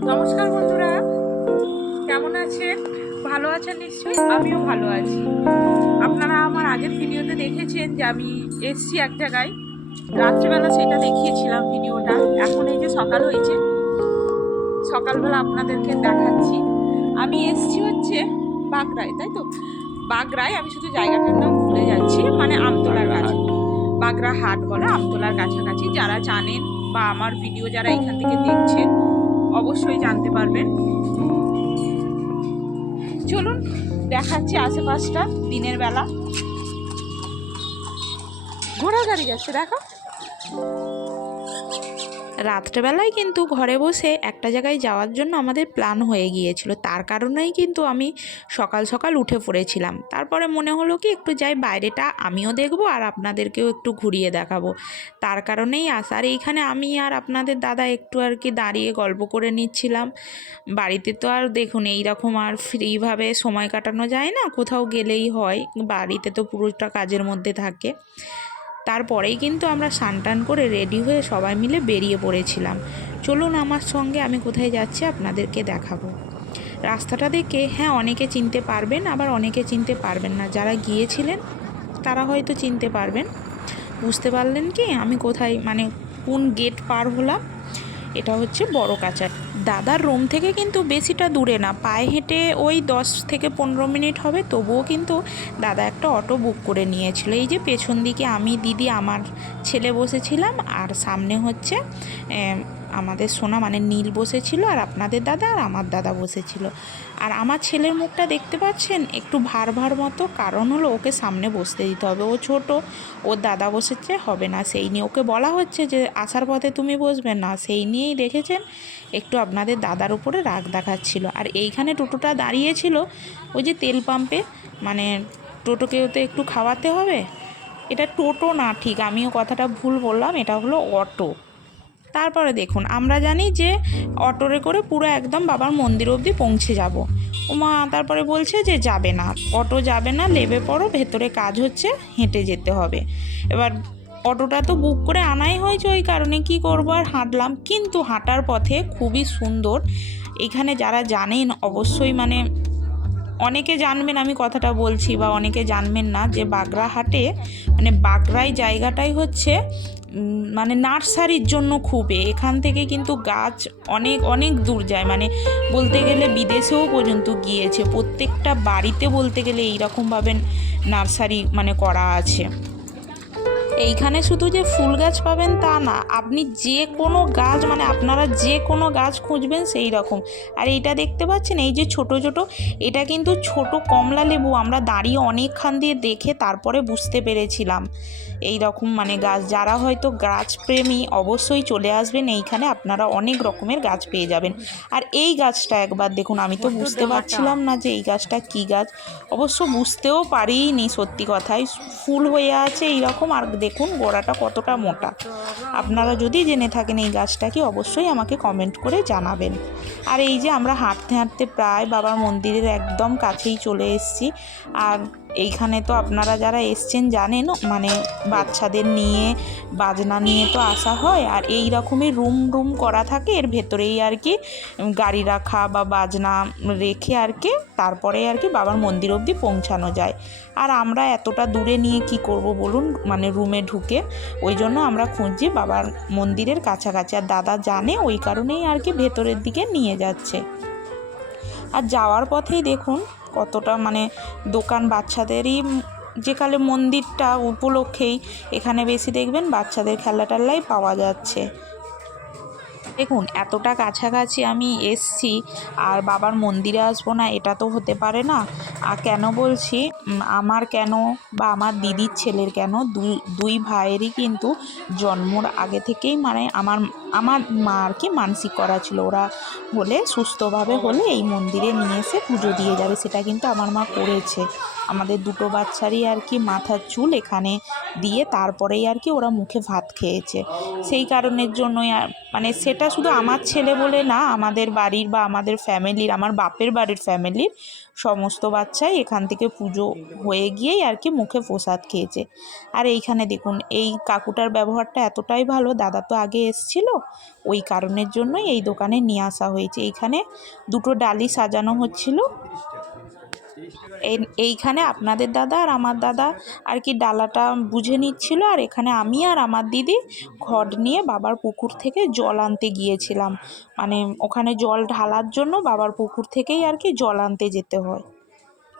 নমস্কার বন্ধুরা। কেমন আছেন? ভালো আছেন নিশ্চয়ই? আমিও ভালো আছি। আপনারা আমার আগের ভিডিওতে দেখেছেন যে আমি এসছি এক জায়গায়। রাত্রিবেলা সেটা দেখিয়েছিলাম ভিডিওটা। এখন এই যে সকাল হয়েছে সকালবেলা আপনাদেরকে দেখাচ্ছি। আমি এসছি হচ্ছে বাগড়ায় তাই তো? বাগড়ায় আমি শুধু জায়গাটার নাম ভুলে যাচ্ছি মানে আমতলার কাছে। বাগড়া হাট বলে আমতলার কাছাকাছি। যারা জানেন বা আমার ভিডিও যারা এখান থেকে দেখছেন অবশ্যই জানতে পারবেন। চলুন দেখাচ্ছি আশেপাশটা দিনের বেলা। ঘোড়া গাড়ি যাচ্ছে দেখো। রাত্রেবেলায় কিন্তু ঘরে বসে একটা জায়গায় যাওয়ার জন্য আমাদের প্ল্যান হয়ে গিয়েছিল। তার কারণেই কিন্তু আমি সকাল সকাল উঠে পড়েছিলাম। তারপরে মনে হলো কি, একটু যাই, বাইরেটা আমিও দেখব আর আপনাদেরকেও একটু ঘুরিয়ে দেখাবো। তার কারণেই আসা আর এইখানে আমি আর আপনাদের দাদা একটু আর কি দাঁড়িয়ে গল্প করে নিচ্ছিলাম। বাড়িতে তো আর দেখুন, এইরকম আর ফ্রিভাবে সময় কাটানো যায় না, কোথাও গেলেই হয়। বাড়িতে তো পুরোটা কাজের মধ্যে থাকে। তারপরেই কিন্তু আমরা স্নান করে রেডি হয়ে সবাই মিলে বেরিয়ে পড়েছিলাম। চলুন আমার সঙ্গে আমি কোথায় যাচ্ছি আপনাদেরকে দেখাবো। রাস্তাটা দেখে হ্যাঁ অনেকে চিনতে পারবেন, আবার অনেকে চিনতে পারবেন না। যারা গিয়েছিলেন, তারা হয়তো চিনতে পারবেন। বুঝতে পারলেন কি, আমি কোথায় মানে কোন গেট পার হলাম এটা হচ্ছে বড় কাচার দাদার রুম থেকে কিন্তু বেশিটা দূরে না, পায়ে হেঁটে ওই দশ থেকে পনেরো মিনিট হবে, তবুও কিন্তু দাদা একটা অটো বুক করে নিয়েছিল। এই যে পেছন দিকে আমি, দিদি, আমার ছেলে বসেছিলাম, আর সামনে হচ্ছে আমাদের সোনা মানে নীল বসেছিল আর আপনাদের দাদা আর আমার দাদা বসেছিল। আর আমার ছেলের মুখটা দেখতে পাচ্ছেন? একটু ভার ভার মতো। কারণ হলো ওকে সামনে বসতে দিতে হবে। ও ছোট, ওর দাদা বসেছে, হবে না। সেই নিয়ে ওকে বলা হচ্ছে যে, আসার পথে তুমি বসবে না। সেই নিয়েই দেখেছেন একটু আপনাদের দাদার উপরে রাগ দেখাচ্ছিল। আর এইখানে টোটোটা দাঁড়িয়েছিল ওই যে তেল পাম্পে। মানে টোটোকেও তো একটু খাওয়াতে হবে? এটা টোটো না, ঠিক। আমিও কথাটা ভুল বললাম। এটা হলো অটো। তারপরে দেখুন, আমরা জানি যে অটোরে করে পুরো একদম বাবার মন্দির অবধি পৌঁছে যাব। ওমা তারপরে বলছে যে যাবে না, অটো যাবে না লেবে পড়ো ভেতরে কাজ হচ্ছে, হেঁটে যেতে হবে। এবার অটোটা তো বুক করে আনাই হয়েছে ওই কারণে কি করব আর হাঁটলাম, কিন্তু হাঁটার পথে খুবই সুন্দর। এখানে যারা জানেন অবশ্যই মানে অনেকে জানবেন আমি কথাটা বলছি বা অনেকে জানবেন না যে বাগড়া হাটে মানে বাগড়াই জায়গাটাই হচ্ছে মানে নার্সারির জন্য খুবই এখান থেকে কিন্তু গাছ অনেক অনেক দূর যায়। মানে বলতে গেলে বিদেশেও পর্যন্ত গিয়েছে। প্রত্যেকটা বাড়িতে বলতে গেলে এইরকমভাবে নার্সারি মানে করা আছে। এইখানে শুধু যে ফুল গাছ পাবেন তা না আপনি যে কোনো গাছ মানে আপনারা যে কোনো গাছ খুঁজবেন সেই রকম। আর এইটা দেখতে পাচ্ছেন এই যে ছোট ছোট এটা কিন্তু ছোট কমলা লেবু আমরা দাঁড়িয়ে অনেকক্ষণ দিয়ে দেখে তারপরে বুঝতে পেরেছিলাম। এই রকম মানে গাছ যারা হয়তো গাছপ্রেমী অবশ্যই চলে আসবেন এইখানে আপনারা অনেক রকমের গাছ পেয়ে যাবেন। আর এই গাছটা একবার দেখুন আমি তো বুঝতে পারছিলাম না যে এই গাছটা কী গাছ অবশ্য বুঝতেও পারিনি সত্যি কথাই ফুল হয়ে আছে এইরকম আর দেখুন গোড়াটা কতটা মোটা। আপনারা যদি জেনে থাকেন এই গাছটাকে, অবশ্যই আমাকে কমেন্ট করে জানাবেন। আর এই যে আমরা হাঁটতে হাঁটতে প্রায় বাবার মন্দিরের একদম কাছেই চলে এসেছি। আর এইখানে তো আপনারা যারা এসছেন জানেন মানে বাচ্চাদের নিয়ে, বাজনা নিয়ে তো আসা হয়, আর এই রকমই রুম রুম করা থাকে, এর ভেতরেই আর কি গাড়ি রাখা বা বাজনা রেখে আর কি, তারপরে আর কি বাবার মন্দির অবধি পৌঁছানো যায়। আর আমরা এতটা দূরে নিয়ে কি করব বলুন মানে রুমে ঢুকে, ওই জন্য আমরা খুঁজছি বাবার মন্দিরের কাছাকাছি। আর দাদা জানে, ওই কারণেই আর কি ভেতরের দিকে নিয়ে যাচ্ছে। আর যাওয়ার পথেই দেখুন কতটা মানে দোকান বাচ্চাদেরই যেখানে মন্দিরটা উপলক্ষেই এখানে বেশি দেখবেন বাচ্চাদের খেলা টেলাই পাওয়া যাচ্ছে। দেখুন, এতটা কাছাকাছি আমি এসছি, আর বাবার মন্দিরে আসব না, এটা তো হতে পারে না। আর কেন বলছি আমার কেন বা আমার দিদির ছেলের কেন দুই- দুই ভাইয়েরই কিন্তু জন্মর আগে থেকেই মানে আমার আমার মা আর কি মানসিক করা ছিল। ওরা হলে সুস্থভাবে হলে এই মন্দিরে নিয়ে এসে পুজো দিয়ে যাবে, সেটা কিন্তু আমার মা করেছে। আমাদের দুটো বাচ্চারই আর কি মাথার চুল এখানে দিয়ে তারপরেই আর কি ওরা মুখে ভাত খেয়েছে। সেই কারণের জন্যই মানে সেটা শুধু আমার ছেলে বলে না, আমাদের বাড়ির বা আমাদের ফ্যামিলির, আমার বাপের বাড়ির ফ্যামিলির সমস্ত বাচ্চাই এখান থেকে পুজো হয়ে গিয়েই আর কি মুখে প্রসাদ খেয়েছে। আর এইখানে দেখুন, এই কাকুটার ব্যবহারটা এতটাই ভালো, দাদা তো আগে এসছিল, ওই কারণের জন্যই এই দোকানে নিয়ে আসা হয়েছে। এইখানে দুটো ডালি সাজানো হচ্ছিল এইখানে আপনাদের দাদা আর আমার দাদা আর কি ডালাটা বুঝে নিচ্ছিল, আর এখানে আমি আর আমার দিদি ঘট নিয়ে বাবার পুকুর থেকে জল আনতে গিয়েছিলাম। মানে ওখানে জল ঢালার জন্য বাবার পুকুর থেকেই আর কি জল আনতে যেতে হয়।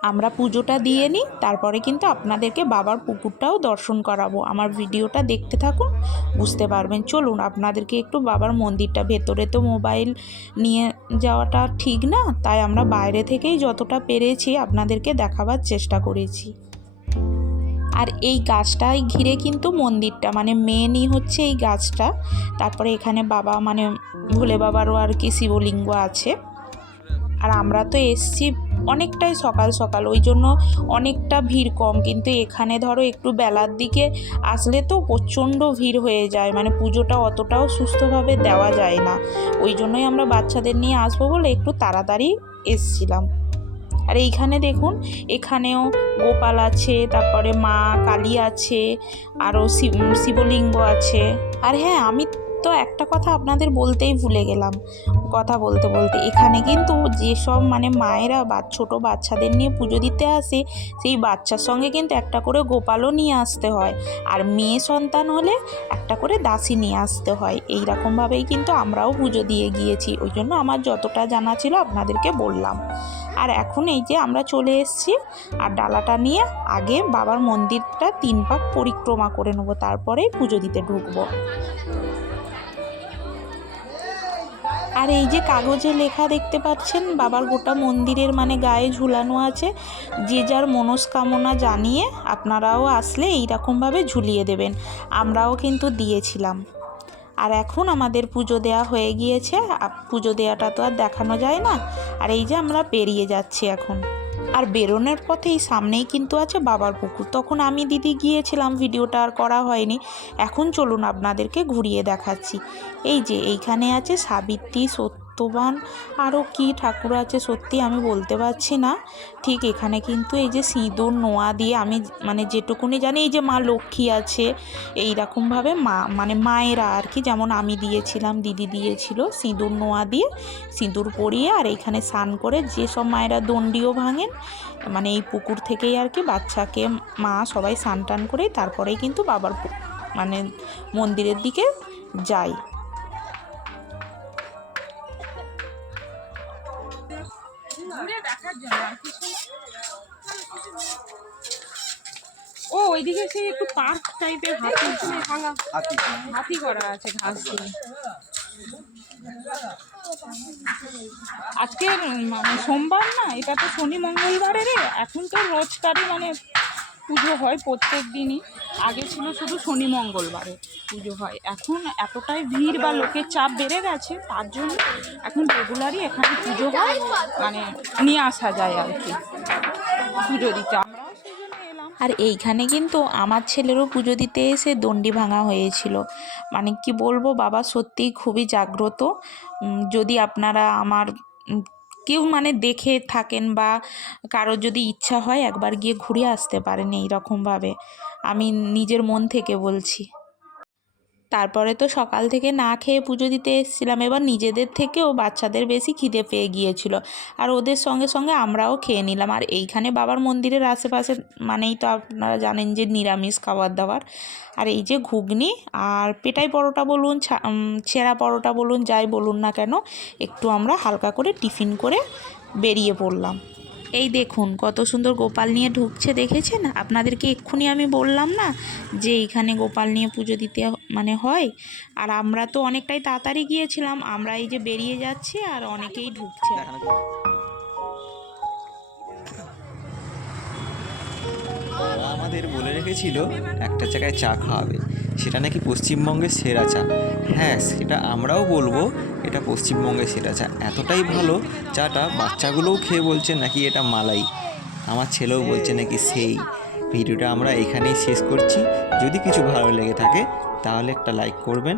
আমরা পুজোটা দিয়ে নিই, তারপরে কিন্তু আপনাদেরকে বাবার পুকুরটাও দর্শন করাবো। আমার ভিডিওটা দেখতে থাকুন, বুঝতে পারবেন। চলুন, আপনাদেরকে একটু বাবার মন্দিরটা, ভেতরে তো মোবাইল নিয়ে যাওয়াটা ঠিক না, তাই আমরা বাইরে থেকেই যতটা পেরেছি আপনাদেরকে দেখাবার চেষ্টা করেছি। আর এই গাছটাই ঘিরে কিন্তু মন্দিরটা মানে মেনই হচ্ছে এই গাছটা। তারপরে এখানে বাবা মানে ভোলে বাবারও আর কি শিবলিঙ্গ আছে। আর আমরা তো এসছি অনেকটাই সকাল সকাল, ওই জন্য অনেকটা ভিড় কম। কিন্তু এখানে ধরো একটু বেলার দিকে আসলে তো প্রচণ্ড ভিড় হয়ে যায় মানে পুজোটা অতটাও সুস্থভাবে দেওয়া যায় না। ওই জন্যই আমরা বাচ্চাদের নিয়ে আসব বলে একটু তাড়াতাড়ি এসছিলাম। আর এইখানে দেখুন, এখানেও গোপাল আছে, তারপরে মা কালী আছে, আরও শিব- শিবলিঙ্গ আছে। আর হ্যাঁ আমি তো একটা কথা আপনাদের বলতেই ভুলে গেলাম। কথা বলতে বলতে এখানে কিন্তু যেসব মানে মায়েরা বা ছোটো বাচ্চাদের নিয়ে পুজো দিতে আসে, সেই বাচ্চার সঙ্গে কিন্তু একটা করে গোপালও নিয়ে আসতে হয়। আর মেয়ে সন্তান হলে একটা করে দাসী নিয়ে আসতে হয়। এই রকমভাবেই কিন্তু আমরাও পুজো দিয়ে গিয়েছি। ওই জন্য আমার যতটা জানা ছিল আপনাদেরকে বললাম। আর এখন এই যে আমরা চলে এসেছি আর ডালাটা নিয়ে আগে বাবার মন্দিরটা তিন পাক পরিক্রমা করে নেব। তারপরেই পুজো দিতে ঢুকবো। আর এই যে কাগজে লেখা দেখতে পাচ্ছেন, বাবার গোটা মন্দিরের মানে গায়ে ঝুলানো আছে। যে যার মনস্কামনা জানিয়ে আপনারাও আসলে এইরকমভাবে ঝুলিয়ে দেবেন। আমরাও কিন্তু দিয়েছিলাম। আর এখন আমাদের পুজো দেওয়া হয়ে গিয়েছে। পুজো দেওয়াটা তো আর দেখানো যায় না। আর এই যে আমরা পেরিয়ে যাচ্ছি এখন। আর বেরোনোর পথেই সামনেই কিন্তু আছে বাবার পুকুর। তখন আমি দিদি গিয়েছিলাম, ভিডিওটা আর করা হয়নি। এখন চলুন আপনাদেরকে ঘুরিয়ে দেখাচ্ছি। এই যে এইখানে আছে সাবিত্রী সত্যবান। আরও কি ঠাকুর আছে সত্যি আমি বলতে পারছি না। ঠিক এখানে কিন্তু এই যে সিঁদুর, নোয়া দিয়ে আমি মানে যেটুকুনি জানি এই যে মা লক্ষ্মী আছে এই রকমভাবে মা মানে মায়েরা আর কি যেমন আমি দিয়েছিলাম, দিদি দিয়েছিল সিঁদুর, নোয়া দিয়ে সিঁদুর পরিয়ে আর এইখানে স্নান করে যেসব মায়েরা দণ্ডিও ভাঙেন মানে এই পুকুর থেকেই আর কি বাচ্চাকে মা সবাই স্নান টান করে তারপরেই কিন্তু বাবার মানে মন্দিরের দিকে যায়। ওইদিকে সেই একটু পার্ক টাইপের হাতি। হাতি। করা আছে ঘাস দিয়ে। আজকে মানে সোমবার না এটা তো শনি মঙ্গলবারে রে এখন তো রোজকারই মানে পুজো হয় প্রত্যেক দিনই। আগে ছিল শুধু শনি মঙ্গলবারে পুজো হয়। এখন এতটাই ভিড় বা লোকের চাপ বেড়ে গেছে তার জন্য এখন রেগুলারই এখানে পুজো হয়। মানে নিয়ে আসা যায় আর কি পুজো দিতে আমরাও সেই জন্য এলাম আর এইখানে কিন্তু আমার ছেলেরও পুজো দিতে এসে দণ্ডি ভাঙা হয়েছিল। মানে কি বলব বাবা, সত্যিই খুবই জাগ্রত। যদি আপনারা আমার কেউ মানে দেখে থাকেন বা কারোর যদি ইচ্ছা হয় একবার গিয়ে ঘুরে আসতে পারেন এইরকমভাবে। আমি নিজের মন থেকে বলছি। তারপরে তো সকাল থেকে না খেয়ে পুজো দিতে এসেছিলাম। এবার নিজেদের থেকেও বাচ্চাদের বেশি খিদে পেয়ে গিয়েছিল। আর ওদের সঙ্গে সঙ্গে আমরাও খেয়ে নিলাম। আর এইখানে বাবার মন্দিরের আশেপাশে মানেই তো আপনারা জানেন যে নিরামিষ খাবার দাবার আর এই যে ঘুগনি আর পেটাই পরোটা বলুন ছেঁড়া পরোটা বলুন, যাই বলুন না কেন, একটু আমরা হালকা করে টিফিন করে বেরিয়ে পড়লাম। এই দেখুন, কত সুন্দর গোপাল নিয়ে ঢুকছে, দেখেছেন? আপনাদেরকে এক্ষুনি আমি বললাম না যে এইখানে গোপাল নিয়ে পুজো দিতে মানে হয়? আর আমরা তো অনেকটাই তাড়াতাড়ি গিয়েছিলাম, আমরা এই যে বেরিয়ে যাচ্ছি আর অনেকেই ঢুকছে। আমাদের বলে রেখেছিল, একটা জায়গায় চা খাওয়াবে। সেটা নাকি পশ্চিমবঙ্গের সেরা চা। হ্যাঁ সেটা আমরাও বলব, এটা পশ্চিমবঙ্গের সেরা চা। এতটাই ভালো চাটা বাচ্চাগুলোও খেয়ে বলছে নাকি এটা মালাই। আমার ছেলেও বলছে নাকি সেই। ভিডিওটা আমরা এখানেই শেষ করছি। যদি কিছু ভালো লেগে থাকে, তাহলে একটা লাইক করবেন।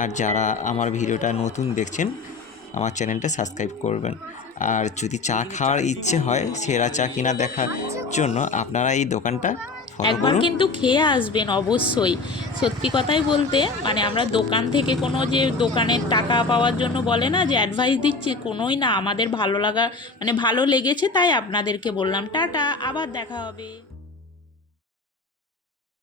আর যারা আমার ভিডিওটা নতুন দেখছেন, আমার চ্যানেলটা সাবস্ক্রাইব করবেন। আর যদি চা খাওয়ার ইচ্ছে হয়, সেরা চা কিনা দেখার জন্য আপনারা এই দোকানটা একবার কিন্তু খেয়ে আসবেন অবশ্যই। সত্যি কথাই বলতে মানে আমরা দোকান থেকে কোনো যে দোকানের টাকা পাওয়ার জন্য বলে না যে অ্যাডভাইস দিচ্ছি কোনোই না। আমাদের ভালো লাগা মানে ভালো লেগেছে তাই আপনাদেরকে বললাম। টাটা আবার দেখা হবে।